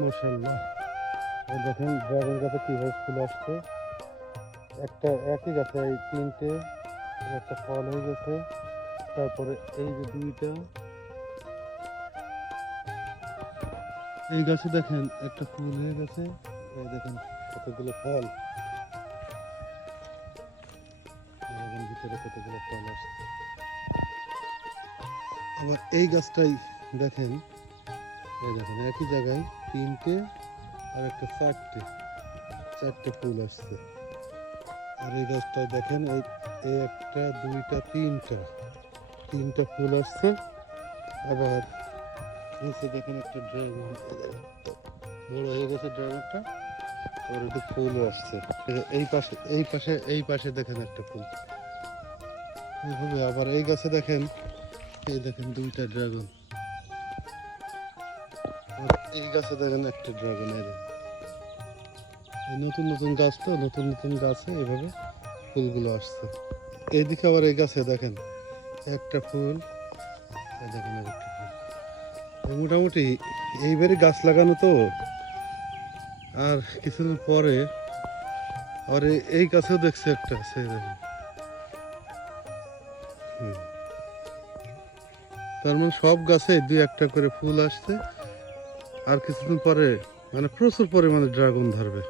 মাশাআল্লাহ, দেখেন ড্রাগন গাছে কিভাবে ফুল আসছে। একটা একই গাছে এই তিনটে একটা ফল হয়ে গেছে, তারপরে এই যে দুইটা, এই গাছে দেখেন একটা ফুল হয়ে গেছে, এই দেখেন কতগুলো ফল, ভিতরে কতগুলো ফল আসছে। আবার এই গাছটাই দেখেন, এই দেখেন একই জায়গায় তিনটে আর একটা চারটে ফুল আসছে। আর এই গাছটায় দেখেন এই একটা দুইটা তিনটা ফুল আসছে। আবার নিচে দেখেন একটা ড্রাগন বড় হয়ে গেছে, ড্রাগনটা আবার একটু ফুলও আসছে। এই পাশে দেখেন একটা ফুল এইভাবে। আবার এই গাছে দেখেন, এই দেখেন দুইটা ড্রাগন, এই গাছে দেখেন একটা ড্রাগন। এই নতুন নতুন গাছ, তো নতুন নতুন গাছে এইভাবে ফুলগুলো আসছে। এইদিকে আবার এই গাছে দেখেন একটা ফুল, এই দেখেন আরেকটা ফুল। মোটামুটি এইবারই গাছ লাগানো তো, আর কিছুদিন পরে আর এই গাছেও দেখছি একটা আছে, দেখেন। তার মানে সব গাছে দুই একটা করে ফুল আসছে, আর কিছুদিন পরে মানে প্রচুর পরিমাণে ড্রাগন ধরবে।